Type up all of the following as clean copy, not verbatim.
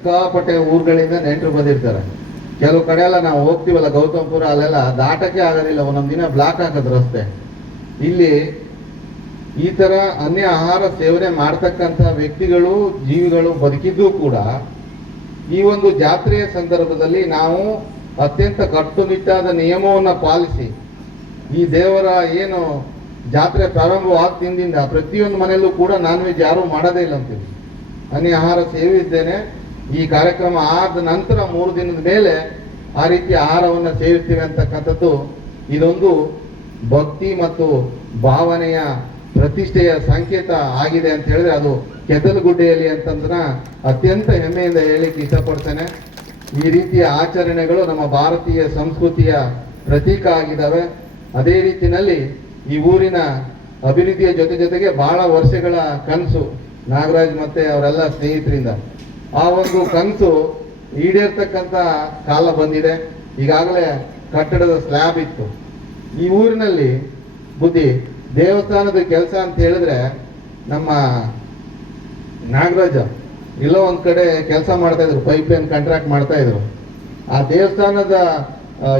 ಸಿಕ್ಕಾಪಟ್ಟೆ ಊರುಗಳಿಂದ ನೆಂಟರು ಬಂದಿರ್ತಾರೆ. ಕೆಲವು ಕಡೆ ಎಲ್ಲ ನಾವು ಹೋಗ್ತೀವಲ್ಲ, ಗೌತಮಪುರ ಅಲ್ಲೆಲ್ಲ ದಾಟಕ್ಕೆ ಆಗೋದಿಲ್ಲ, ಒಂದೊಂದು ದಿನ ಬ್ಲಾಕ್ ಹಾಕೋದು ರಸ್ತೆ. ಇಲ್ಲಿ ಈ ಥರ ಅನ್ಯ ಆಹಾರ ಸೇವನೆ ಮಾಡ್ತಕ್ಕಂಥ ವ್ಯಕ್ತಿಗಳು, ಜೀವಿಗಳು ಬದುಕಿದ್ದು ಕೂಡ ಈ ಒಂದು ಜಾತ್ರೆಯ ಸಂದರ್ಭದಲ್ಲಿ ನಾವು ಅತ್ಯಂತ ಕಟ್ಟುನಿಟ್ಟಾದ ನಿಯಮವನ್ನು ಪಾಲಿಸಿ, ಈ ದೇವರ ಏನು ಜಾತ್ರೆ ಪ್ರಾರಂಭವಾಗ್ತಿಂದ ಪ್ರತಿಯೊಂದು ಮನೆಯಲ್ಲೂ ಕೂಡ ನಾನ್ ವೆಜ್ ಯಾರೂ ಮಾಡೋದೇ ಇಲ್ಲ ಅಂತೀವಿ. ಅನ್ಯ ಆಹಾರ ಸೇವಿದ್ದೇನೆ. ಈ ಕಾರ್ಯಕ್ರಮ ಆದ ನಂತರ 3 ದಿನದ ಮೇಲೆ ಆ ರೀತಿ ಆಹಾರವನ್ನು ಸೇವಿಸ್ತೀವಿ ಅಂತಕ್ಕಂಥದ್ದು ಇದೊಂದು ಭಕ್ತಿ ಮತ್ತು ಭಾವನೆಯ ಪ್ರತಿಷ್ಠೆಯ ಸಂಕೇತ ಆಗಿದೆ ಅಂತ ಹೇಳಿದ್ರೆ ಅದು ಕೆದಲಗುಡ್ಡೆಯಲ್ಲಿ ಅಂತಂದ್ರೆ ಅತ್ಯಂತ ಹೆಮ್ಮೆಯಿಂದ ಹೇಳಿಕ್ಕೆ ಇಷ್ಟಪಡ್ತೇನೆ. ಈ ರೀತಿಯ ಆಚರಣೆಗಳು ನಮ್ಮ ಭಾರತೀಯ ಸಂಸ್ಕೃತಿಯ ಪ್ರತೀಕ ಆಗಿದ್ದಾವೆ. ಅದೇ ರೀತಿಯಲ್ಲಿ ಈ ಊರಿನ ಅಭಿವೃದ್ಧಿಯ ಜೊತೆಗೆ ಬಹಳ ವರ್ಷಗಳ ಕನಸು ನಾಗರಾಜ್ ಮತ್ತೆ ಅವರೆಲ್ಲ ಸ್ನೇಹಿತರಿಂದ ಆ ಒಂದು ಕನಸು ಈಡೇರ್ತಕ್ಕಂಥ ಕಾಲ ಬಂದಿದೆ. ಈಗಾಗಲೇ ಕಟ್ಟಡದ ಸ್ಲ್ಯಾಬ್ ಇತ್ತು. ಈ ಊರಿನಲ್ಲಿ ಬುದ್ಧಿ ದೇವಸ್ಥಾನದ ಕೆಲಸ ಅಂತ ಹೇಳಿದ್ರೆ ನಮ್ಮ ನಾಗರಾಜ ಎಲ್ಲೋ ಒಂದು ಕಡೆ ಕೆಲಸ ಮಾಡ್ತಾ ಇದ್ರು, ಪೈಪ್ ಲೈನ್ ಕಾಂಟ್ರಾಕ್ಟ್ ಮಾಡ್ತಾ ಇದ್ರು. ಆ ದೇವಸ್ಥಾನದ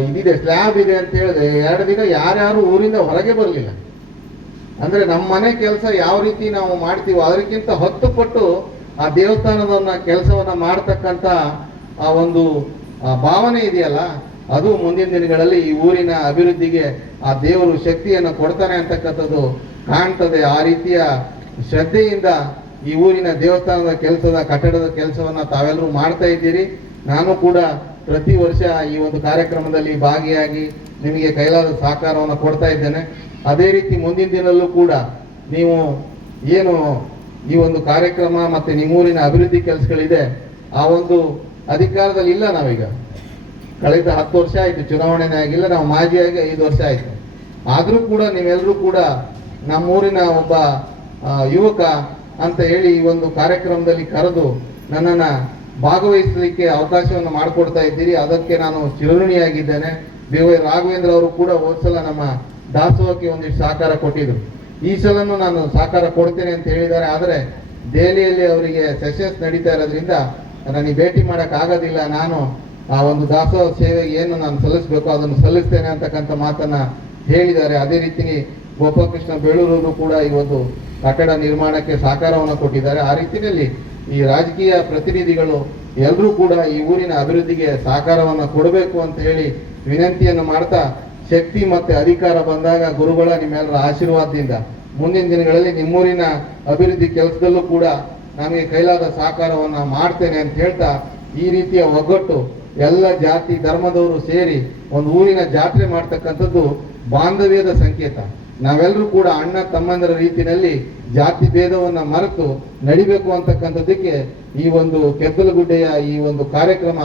ಇದಿದೆ, ಸ್ಲ್ಯಾಬ್ ಇದೆ ಅಂತ ಹೇಳಿದ್ರೆ 2 ದಿನ ಯಾರ್ಯಾರು ಊರಿಂದ ಹೊರಗೆ ಬರಲಿಲ್ಲ. ಅಂದ್ರೆ ನಮ್ಮ ಮನೆ ಕೆಲಸ ಯಾವ ರೀತಿ ನಾವು ಮಾಡ್ತೀವೋ ಅದಕ್ಕಿಂತ 10 ಪಟ್ಟು ಆ ದೇವಸ್ಥಾನದ ಕೆಲಸವನ್ನ ಮಾಡ್ತಕ್ಕಂಥ ಆ ಒಂದು ಭಾವನೆ ಇದೆಯಲ್ಲ, ಅದು ಮುಂದಿನ ದಿನಗಳಲ್ಲಿ ಈ ಊರಿನ ಅಭಿವೃದ್ಧಿಗೆ ಆ ದೇವರು ಶಕ್ತಿಯನ್ನು ಕೊಡ್ತಾನೆ ಅಂತಕ್ಕಂಥದ್ದು ಕಾಣ್ತದೆ. ಆ ರೀತಿಯ ಶ್ರದ್ಧೆಯಿಂದ ಈ ಊರಿನ ದೇವಸ್ಥಾನದ ಕೆಲಸದ ಕಟ್ಟಡದ ಕೆಲಸವನ್ನ ತಾವೆಲ್ಲರೂ ಮಾಡ್ತಾ ಇದ್ದೀರಿ. ನಾನು ಕೂಡ ಪ್ರತಿ ವರ್ಷ ಈ ಒಂದು ಕಾರ್ಯಕ್ರಮದಲ್ಲಿ ಭಾಗಿಯಾಗಿ ನಿಮಗೆ ಕೈಲಾದ ಸಹಕಾರವನ್ನು ಕೊಡ್ತಾ ಇದ್ದೇನೆ. ಅದೇ ರೀತಿ ಮುಂದಿನ ದಿನಲ್ಲೂ ಕೂಡ ನೀವು ಏನು ಈ ಒಂದು ಕಾರ್ಯಕ್ರಮ ಮತ್ತೆ ನಿಮ್ಮೂರಿನ ಅಭಿವೃದ್ಧಿ ಕೆಲಸಗಳಿದೆ, ಆ ಒಂದು ಅಧಿಕಾರದಲ್ಲಿ ಇಲ್ಲ. ನಾವೀಗ ಕಳೆದ 10 ವರ್ಷ ಆಯಿತು, ಚುನಾವಣೆನೇ ಆಗಿಲ್ಲ, ನಾವು ಮಾಜಿಯಾಗಿ 5 ವರ್ಷ ಆಯಿತು. ಆದರೂ ಕೂಡ ನೀವೆಲ್ಲರೂ ಕೂಡ ನಮ್ಮೂರಿನ ಒಬ್ಬ ಯುವಕ ಅಂತ ಹೇಳಿ ಈ ಒಂದು ಕಾರ್ಯಕ್ರಮದಲ್ಲಿ ಕರೆದು ನನ್ನನ್ನು ಭಾಗವಹಿಸಲಿಕ್ಕೆ ಅವಕಾಶವನ್ನು ಮಾಡಿಕೊಡ್ತಾ ಇದ್ದೀರಿ. ಅದಕ್ಕೆ ನಾನು ಚಿರಋಣಿಯಾಗಿದ್ದೇನೆ. ಬಿ.ವೈ. ರಾಘವೇಂದ್ರ ಅವರು ಕೂಡ ಹೋದ್ಸಲ ನಮ್ಮ ದಾಸೋಹಕ್ಕೆ ಒಂದಿಷ್ಟು ಸಹಕಾರ ಕೊಟ್ಟಿದ್ರು. ಈ ಸಲನೂ ನಾನು ಸಹಕಾರ ಕೊಡ್ತೇನೆ ಅಂತ ಹೇಳಿದ್ದಾರೆ. ಆದರೆ ದೆಹಲಿಯಲ್ಲಿ ಅವರಿಗೆ ಸೆಷನ್ಸ್ ನಡೀತಾ ಇರೋದ್ರಿಂದ ನನಗೆ ಭೇಟಿ ಮಾಡೋಕ್ಕಾಗೋದಿಲ್ಲ. ನಾನು ಆ ಒಂದು ದಾಸೋಹ ಸೇವೆಗೆ ಏನು ನಾನು ಸಲ್ಲಿಸಬೇಕು ಅದನ್ನು ಸಲ್ಲಿಸ್ತೇನೆ ಅಂತಕ್ಕಂಥ ಮಾತನ್ನ ಹೇಳಿದ್ದಾರೆ. ಅದೇ ರೀತಿ ಗೋಪಾಲಕೃಷ್ಣ ಬೇಳೂರವರು ಕೂಡ ಈ ಒಂದು ಕಟ್ಟಡ ನಿರ್ಮಾಣಕ್ಕೆ ಸಹಕಾರವನ್ನು ಕೊಟ್ಟಿದ್ದಾರೆ. ಆ ರೀತಿಯಲ್ಲಿ ಈ ರಾಜಕೀಯ ಪ್ರತಿನಿಧಿಗಳು ಎಲ್ಲರೂ ಕೂಡ ಈ ಊರಿನ ಅಭಿವೃದ್ಧಿಗೆ ಸಹಕಾರವನ್ನು ಕೊಡಬೇಕು ಅಂತ ಹೇಳಿ ವಿನಂತಿಯನ್ನು ಮಾಡ್ತಾ, ಶಕ್ತಿ ಮತ್ತೆ ಅಧಿಕಾರ ಬಂದಾಗ ಗುರುಗಳ ನಿಮ್ಮೆಲ್ಲರ ಆಶೀರ್ವಾದದಿಂದ ಮುಂದಿನ ದಿನಗಳಲ್ಲಿ ನಿಮ್ಮೂರಿನ ಅಭಿವೃದ್ಧಿ ಕೆಲಸದಲ್ಲೂ ಕೂಡ ನಮಗೆ ಕೈಲಾದ ಸಹಕಾರವನ್ನು ಮಾಡ್ತೇನೆ ಅಂತ ಹೇಳ್ತಾ, ಈ ರೀತಿಯ ಒಗ್ಗಟ್ಟು ಎಲ್ಲ ಜಾತಿ ಧರ್ಮದವರು ಸೇರಿ ಒಂದು ಊರಿನ ಜಾತ್ರೆ ಮಾಡ್ತಕ್ಕಂಥದ್ದು ಬಾಂಧವ್ಯದ ಸಂಕೇತ. ನಾವೆಲ್ಲರೂ ಕೂಡ ಅಣ್ಣ ತಮ್ಮಂದರ ರೀತಿಯಲ್ಲಿ ಜಾತಿ ಭೇದವನ್ನ ಮರೆತು ನಡಿಬೇಕು ಅಂತಕ್ಕಂಥದ್ದಕ್ಕೆ ಈ ಒಂದು ಕೆದ್ದಲಗುಡ್ಡೆಯ ಈ ಒಂದು ಕಾರ್ಯಕ್ರಮ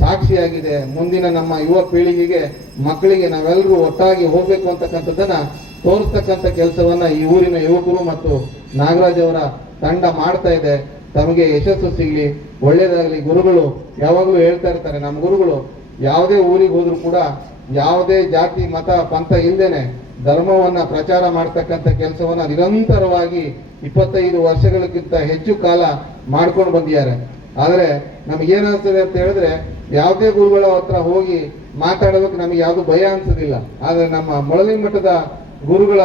ಸಾಕ್ಷಿಯಾಗಿದೆ. ಮುಂದಿನ ನಮ್ಮ ಯುವ ಪೀಳಿಗೆಗೆ, ಮಕ್ಕಳಿಗೆ ನಾವೆಲ್ಲರೂ ಒಟ್ಟಾಗಿ ಹೋಗ್ಬೇಕು ಅಂತಕ್ಕಂಥದ್ದನ್ನ ತೋರಿಸ್ತಕ್ಕಂಥ ಕೆಲಸವನ್ನ ಈ ಊರಿನ ಯುವಕರು ಮತ್ತು ನಾಗರಾಜ್ ಅವರ ತಂಡ ಮಾಡ್ತಾ ಇದೆ. ತಮಗೆ ಯಶಸ್ಸು ಸಿಗಲಿ, ಒಳ್ಳೇದಾಗಲಿ. ಗುರುಗಳು ಯಾವಾಗಲೂ ಹೇಳ್ತಾ ಇರ್ತಾರೆ, ನಮ್ಮ ಗುರುಗಳು ಯಾವುದೇ ಊರಿಗೆ ಹೋದ್ರು ಕೂಡ ಯಾವುದೇ ಜಾತಿ ಮತ ಪಂಥ ಇಲ್ಲದೇನೆ ಧರ್ಮವನ್ನ ಪ್ರಚಾರ ಮಾಡ್ತಕ್ಕಂಥ ಕೆಲಸವನ್ನ ನಿರಂತರವಾಗಿ 25 ವರ್ಷಗಳಕ್ಕಿಂತ ಹೆಚ್ಚು ಕಾಲ ಮಾಡ್ಕೊಂಡು ಬಂದಿದ್ದಾರೆ. ಆದರೆ ನಮಗೇನಿಸ್ತದೆ ಅಂತ ಹೇಳಿದ್ರೆ, ಯಾವುದೇ ಗುರುಗಳ ಹತ್ರ ಹೋಗಿ ಮಾತಾಡೋದಕ್ಕೆ ನಮಗೆ ಯಾವುದು ಭಯ ಅನ್ಸೋದಿಲ್ಲ. ಆದರೆ ನಮ್ಮ ಮೊಳಲಿ ಮಠದ ಗುರುಗಳ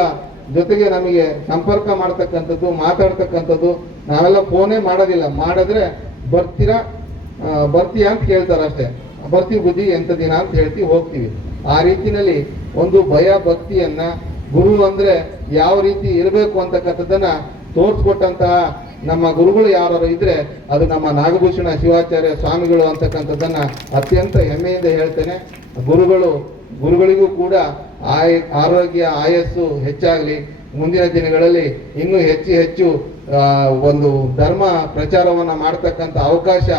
ಜೊತೆಗೆ ನಮಗೆ ಸಂಪರ್ಕ ಮಾಡ್ತಕ್ಕಂಥದ್ದು, ಮಾತಾಡ್ತಕ್ಕಂಥದ್ದು, ನಾವೆಲ್ಲ ಫೋನೇ ಮಾಡೋದಿಲ್ಲ. ಮಾಡಿದ್ರೆ ಬರ್ತೀಯಾ ಅಂತ ಕೇಳ್ತಾರೆ ಅಷ್ಟೇ. ಬರ್ತೀವಿ ಬುದ್ಧಿ, ಎಂಥ ದಿನ ಅಂತ ಹೇಳ್ತೀವಿ, ಹೋಗ್ತೀವಿ. ಆ ರೀತಿಯಲ್ಲಿ ಒಂದು ಭಯ ಭಕ್ತಿಯನ್ನ, ಗುರು ಅಂದ್ರೆ ಯಾವ ರೀತಿ ಇರಬೇಕು ಅಂತಕ್ಕಂಥದ್ದನ್ನ ತೋರಿಸ್ಕೊಟ್ಟಂತಹ ನಮ್ಮ ಗುರುಗಳು ಯಾರು ಇದ್ರೆ ಅದು ನಮ್ಮ ನಾಗಭೂಷಣ ಶಿವಾಚಾರ್ಯ ಸ್ವಾಮಿಗಳು ಅಂತಕ್ಕಂಥದ್ದನ್ನ ಅತ್ಯಂತ ಹೆಮ್ಮೆಯಿಂದ ಹೇಳ್ತೇನೆ. ಗುರುಗಳಿಗೂ ಕೂಡ ಆರೋಗ್ಯ ಆಯಸ್ಸು ಹೆಚ್ಚಾಗಲಿ. ಮುಂದಿನ ದಿನಗಳಲ್ಲಿ ಇನ್ನೂ ಹೆಚ್ಚು ಒಂದು ಧರ್ಮ ಪ್ರಚಾರವನ್ನ ಮಾಡ್ತಕ್ಕಂಥ ಅವಕಾಶ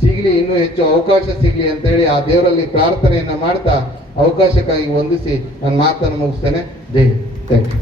ಸಿಗಲಿ, ಇನ್ನೂ ಹೆಚ್ಚು ಅವಕಾಶ ಸಿಗಲಿ ಅಂತ ಹೇಳಿ ಆ ದೇವರಲ್ಲಿ ಪ್ರಾರ್ಥನೆಯನ್ನ ಮಾಡ್ತಾ ಅವಕಾಶಕ್ಕಾಗಿ ವಂದಿಸಿ ನನ್ನ ಮಾತನ್ನು ಮುಗಿಸ್ತೇನೆ. ಜೈ ಹಿಂದ್. Thank you.